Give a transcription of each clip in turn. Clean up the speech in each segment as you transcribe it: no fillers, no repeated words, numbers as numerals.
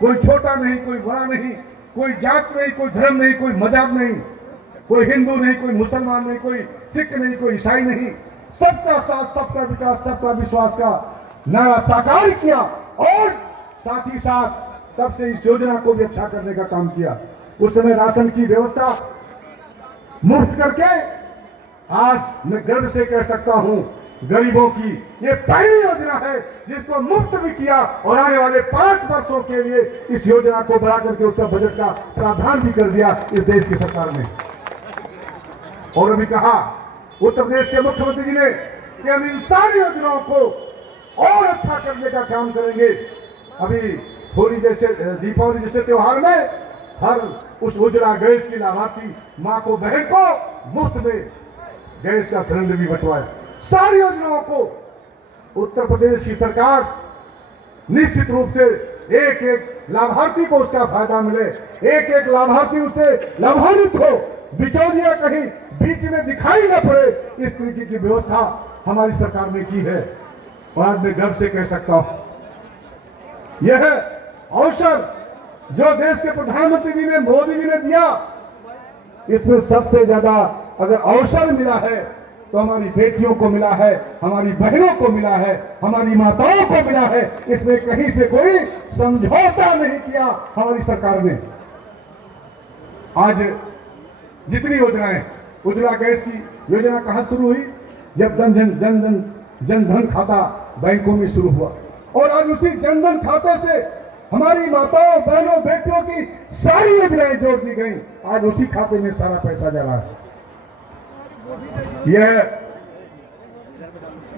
कोई छोटा नहीं, कोई बड़ा नहीं, कोई जात नहीं, कोई धर्म नहीं, कोई मजहब नहीं, कोई हिंदू नहीं, कोई मुसलमान नहीं, कोई सिख नहीं, कोई ईसाई नहीं, सबका साथ, सबका विकास, सबका विश्वास का नारा साकार किया और साथ ही साथ तब से इस योजना को भी अच्छा करने का काम किया। उस समय राशन की व्यवस्था मुफ्त करके आज मैं गर्व से कह सकता हूं गरीबों की ये पहली योजना है जिसको मुफ्त भी किया और आने वाले 5 वर्षों के लिए इस योजना को बढ़ा करके उसका बजट का प्रावधान भी कर दिया इस देश की सरकार ने। और अभी कहा उत्तर प्रदेश के मुख्यमंत्री जी ने कि हम इन सारी योजनाओं को और अच्छा करने का काम करेंगे। अभी होली जैसे, दीपावली जैसे त्योहार में हर उस उज्ज्वला गैस की लाभार्थी मां को, बहन को मुफ्त में गैस का सिलेंडर भी बंटवाया। सारी योजनाओं को उत्तर प्रदेश की सरकार निश्चित रूप से एक एक लाभार्थी को उसका फायदा मिले, एक एक लाभार्थी उससे लाभान्वित हो, बिचौलिया कहीं बीच में दिखाई न पड़े, इस तरीके की व्यवस्था हमारी सरकार ने की है। और आज मैं गर्व से कह सकता हूं यह अवसर जो देश के प्रधानमंत्री जी ने, मोदी जी ने दिया, इसमें सबसे ज्यादा अगर अवसर मिला है तो हमारी बेटियों को मिला है, हमारी बहनों को मिला है, हमारी माताओं को मिला है। इसमें कहीं से कोई समझौता नहीं किया हमारी सरकार ने। आज जितनी योजनाएं, उज्ज्वला गैस की योजना कहां शुरू हुई? जब जनधन खाता बैंकों में शुरू हुआ और आज उसी जनधन खाते से हमारी माताओं, बहनों, बेटियों की सारी योजनाएं जोड़ दी गई। आज उसी खाते में सारा पैसा जा रहा है। यह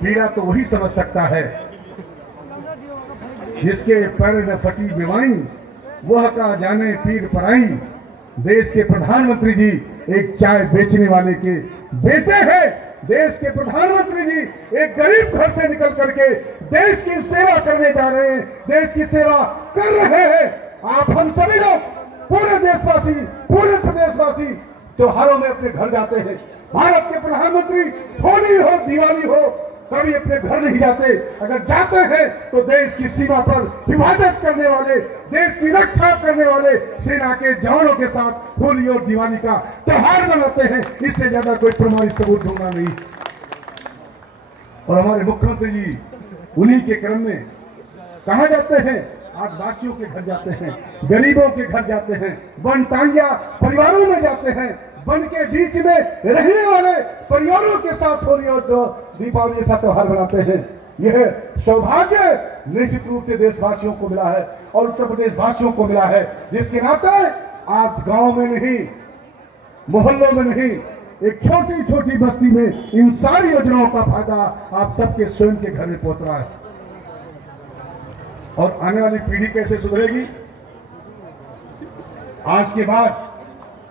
पीड़ा तो वही समझ सकता है जिसके पैर न फटी बीमारी, वह का जाने पीर पराई। देश के प्रधानमंत्री जी एक चाय बेचने वाले के बेटे हैं। देश के प्रधानमंत्री जी एक गरीब घर से निकल करके देश की सेवा करने जा रहे हैं, देश की सेवा कर रहे हैं। आप हम सभी लोग, पूरे देशवासी, पूरे प्रदेशवासी त्योहारों में अपने घर जाते हैं। भारत के प्रधानमंत्री होली हो, दिवाली हो, कभी अपने घर नहीं जाते। अगर जाते हैं तो देश की सीमा पर हिफाजत करने वाले, देश की रक्षा करने वाले सेना के जवानों के साथ होली और दिवाली का त्योहार मनाते हैं। इससे ज्यादा कोई प्रमाणित सबूत ढूंढना नहीं। और हमारे मुख्यमंत्री जी उन्हीं के क्रम में कहा जाते हैं, आदिवासियों के घर जाते हैं, गरीबों के घर जाते हैं, वनटांगिया परिवारों में जाते हैं, वन के बीच में रहने वाले परिवारों के साथ होली और दीपावली जैसा त्योहार बनाते हैं। यह सौभाग्य निश्चित रूप से देशवासियों को मिला है और उत्तर प्रदेश वासियों को मिला है, जिसके नाते आज गांव में नहीं, मोहल्लों में नहीं, एक छोटी छोटी बस्ती में इन सारी योजनाओं का फायदा आप सबके स्वयं के घर में पहुंच रहा है। और आने वाली पीढ़ी कैसे सुधरेगी? आज के बाद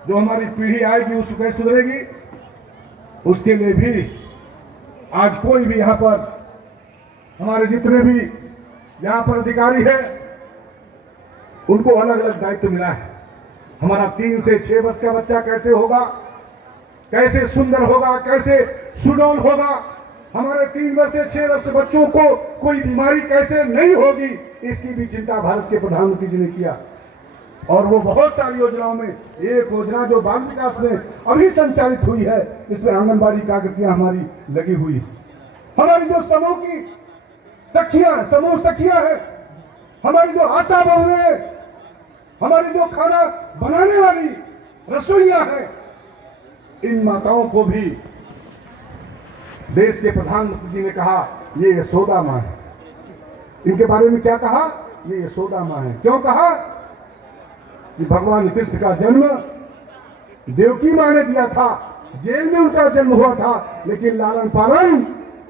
जो हमारी पीढ़ी आएगी उसको कैसे सुधरेगी? उसके लिए भी आज कोई भी यहां पर, हमारे जितने भी यहां पर अधिकारी हैं, उनको अलग अलग दायित्व मिला है। हमारा 3 से 6 वर्ष का बच्चा कैसे होगा, कैसे सुंदर होगा, कैसे सुडौल होगा, हमारे 3 वर्ष से 6 वर्ष बच्चों को कोई बीमारी कैसे नहीं होगी, इसकी भी चिंता भारत के प्रधानमंत्री जी ने किया। और वो बहुत सारी योजनाओं में एक योजना जो बाल विकास में अभी संचालित हुई है, इसमें आंगनबाड़ी कार्यकर्तियां हमारी लगी हुई है। हमारी जो समूह की सखियां, समूह सखियां हैं, हमारी जो आशा बहुएं हैं, हमारी जो खाना बनाने वाली रसोइयां हैं, इन माताओं को भी देश के प्रधानमंत्री जी ने कहा ये यशोदा मां है। इनके बारे में क्या कहा? ये यशोदा मां है। क्यों कहा? कि भगवान कृष्ण का जन्म देवकी मां ने दिया था, जेल में उनका जन्म हुआ था, लेकिन लालन पालन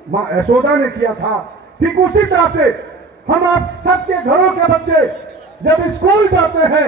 मां यशोदा ने किया था। ठीक उसी तरह से हम आप सबके घरों के बच्चे जब स्कूल जाते हैं